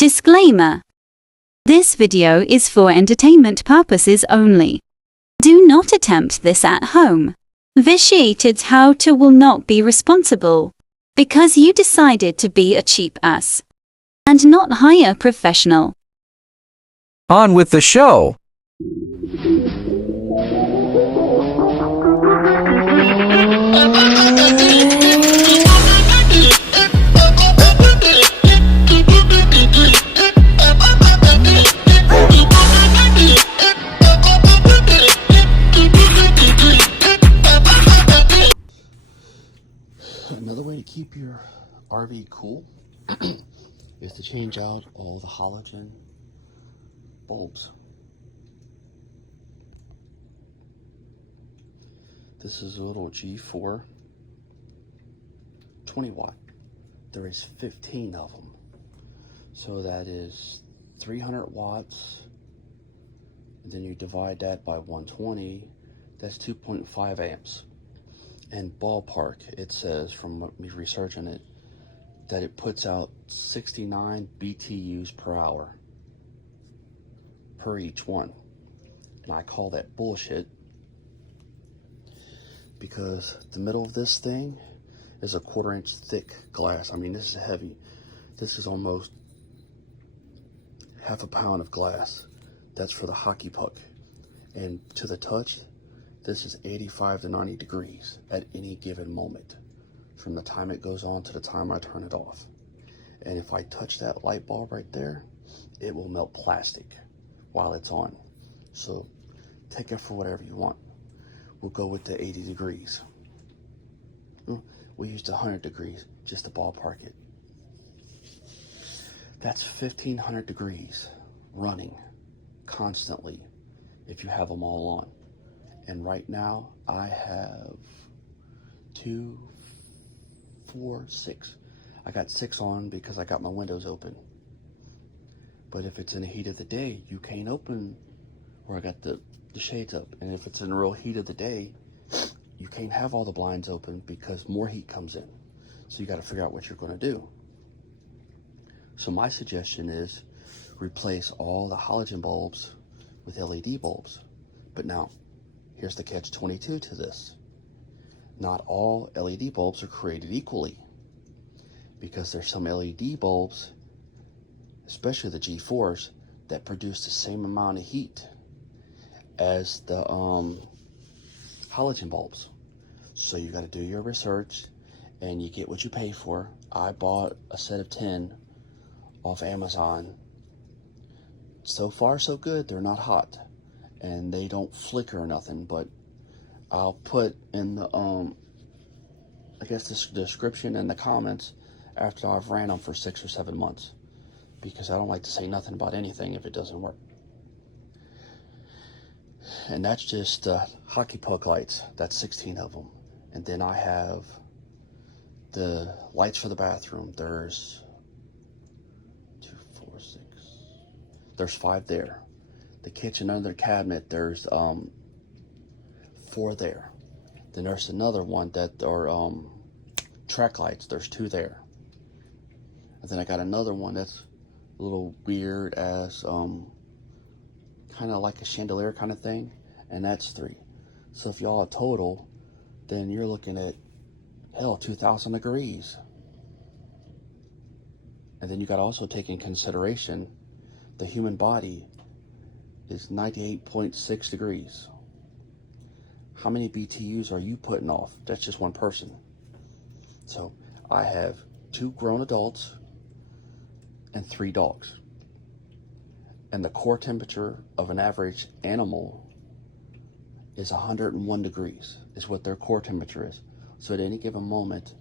Disclaimer. This video is for entertainment purposes only. Do not attempt this at home. Vitiated how to will not be responsible because you decided to be a cheap ass and not hire a professional. On with the show. Another way to keep your RV cool is to change out all the halogen bulbs. This is a little G4 20 watt. There is 15 of them. So that is 300 watts. And then you divide that by 120. That's 2.5 amps. And ballpark, it says from me researching it, that it puts out 69 BTUs per hour per each one. And I call that bullshit because the middle of this thing is a 1/4 inch thick glass. I mean, this is heavy. This is almost half a pound of glass. That's for the hockey puck. And to the touch, this is 85 to 90 degrees at any given moment, from the time it goes on to the time I turn it off. And if I touch that light bulb right there, it will melt plastic while it's on. So take it for whatever you want. We'll go with the 80 degrees. We used 100 degrees just to ballpark it. That's 1500 degrees running constantly if you have them all on. And right now I have 2, 4, 6. I got 6 on because I got my windows open. But if it's in the heat of the day, you can't open where I got the shades up. And if it's in the real heat of the day, you can't have all the blinds open because more heat comes in. So you got to figure out what you're going to do. So my suggestion is replace all the halogen bulbs with LED bulbs. But now, here's the catch-22 to this. Not all LED bulbs are created equally, because there's some LED bulbs, especially the G4s, that produce the same amount of heat as the halogen bulbs. So you got to do your research and you get what you pay for. I bought a set of 10 off Amazon. So far so good. They're not hot and they don't flicker or nothing, but I'll put in the I guess the description and the comments after I've ran them for 6 or 7 months, because I don't like to say nothing about anything if it doesn't work. And that's just hockey puck lights. That's 16 of them. And then I have the lights for the bathroom. There's 2, 4, 6. There's 5 there. The kitchen under the cabinet, there's 4 there. Then there's another one that are track lights. There's 2 there. And then I got another one that's a little weird as kind of like a chandelier kind of thing, and that's 3. So if y'all are total, then you're looking at 2,000 degrees. And then you got to also take in consideration the human body is 98.6 degrees. How many BTUs are you putting off? That's just one person. So I have 2 grown adults and 3 dogs. And the core temperature of an average animal is 101 degrees, is what their core temperature is. So at any given moment,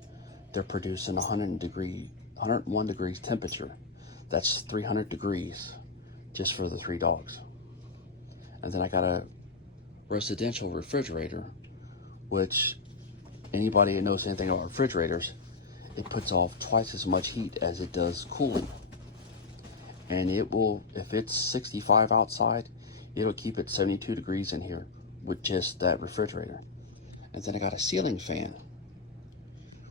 they're producing 101 degrees temperature. That's 300 degrees just for the 3 dogs. And then I got a residential refrigerator, which anybody that knows anything about refrigerators, it puts off twice as much heat as it does cooling. And it will, if it's 65 outside, it'll keep it 72 degrees in here with just that refrigerator. And then I got a ceiling fan,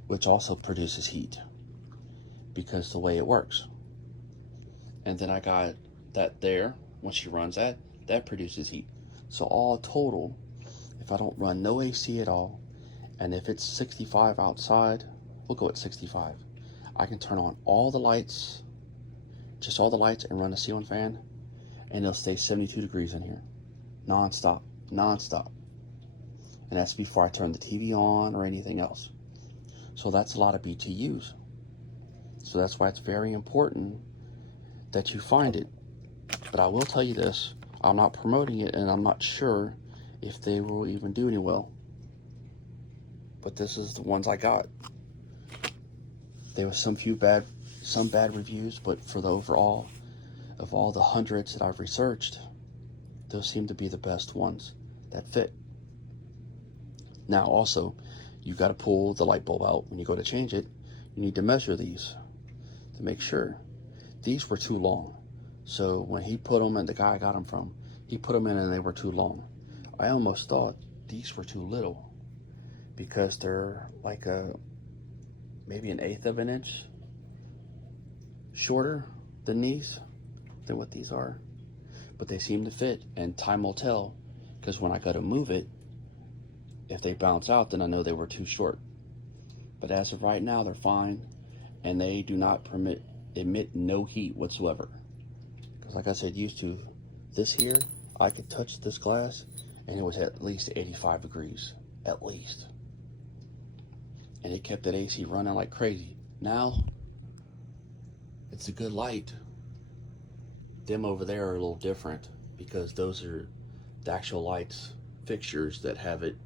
which also produces heat because the way it works. And then I got that there. When she runs that, that produces heat. So all total, if I don't run no AC at all, and if it's 65 outside, we'll go at 65. I can turn on all the lights, just all the lights, and run a ceiling fan, and it'll stay 72 degrees in here. Non-stop, non-stop. And that's before I turn the TV on or anything else. So that's a lot of BTUs. So that's why it's very important that you find it. But I will tell you this, I'm not promoting it, and I'm not sure if they will even do any well. But this is the ones I got. There was some bad reviews, but for the overall, of all the hundreds that I've researched, those seem to be the best ones that fit. Now also, you've got to pull the light bulb out. When you go to change it, you need to measure these to make sure. These were too long. So when he put them in, the guy I got them from, he put them in and they were too long. I almost thought these were too little because they're like maybe 1/8 of an inch shorter than what these are. But they seem to fit, and time will tell, because when I go to move it, if they bounce out, then I know they were too short. But as of right now, they're fine, and they do not emit no heat whatsoever. Because like I said, used to this here, I could touch this glass, and it was at least 85 degrees, at least. And it kept that AC running like crazy. Now, it's a good light. Them over there are a little different, because those are the actual lights, fixtures that have it,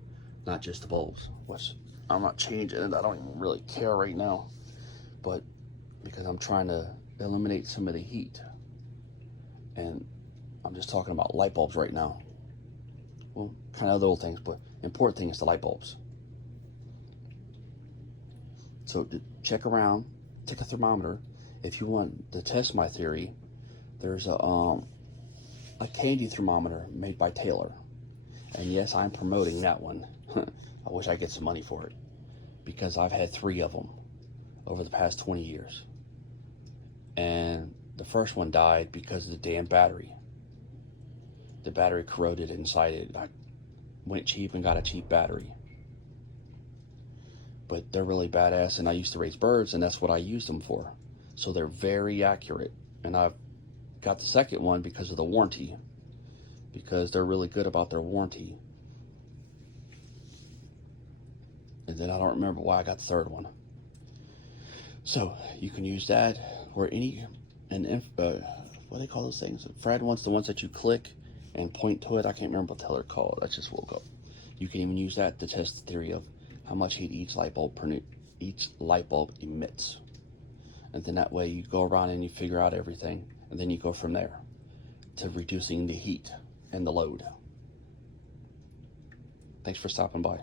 not just the bulbs. Which I'm not changing it, I don't even really care right now. But because I'm trying to eliminate some of the heat. And I'm just talking about light bulbs right now. Well, kind of little things, but important thing is the light bulbs. So to check around, take a thermometer. If you want to test my theory, there's a candy thermometer made by Taylor. And yes, I'm promoting that one. I wish I get some money for it, because I've had 3 of them over the past 20 years. And the first one died because of the damn battery. The battery corroded inside it. I went cheap and got a cheap battery. But they're really badass, and I used to raise birds, and that's what I used them for. So they're very accurate. And I've got the second one because of the warranty, because they're really good about their warranty. And then I don't remember why I got the third one. So you can use that, or any, what do they call those things? Infrared ones, the ones that you click and point to it. I can't remember what the hell they're called. I just woke up. You can even use that to test the theory of how much heat each light bulb emits. And then that way you go around and you figure out everything, and then you go from there to reducing the heat and the load. Thanks for stopping by.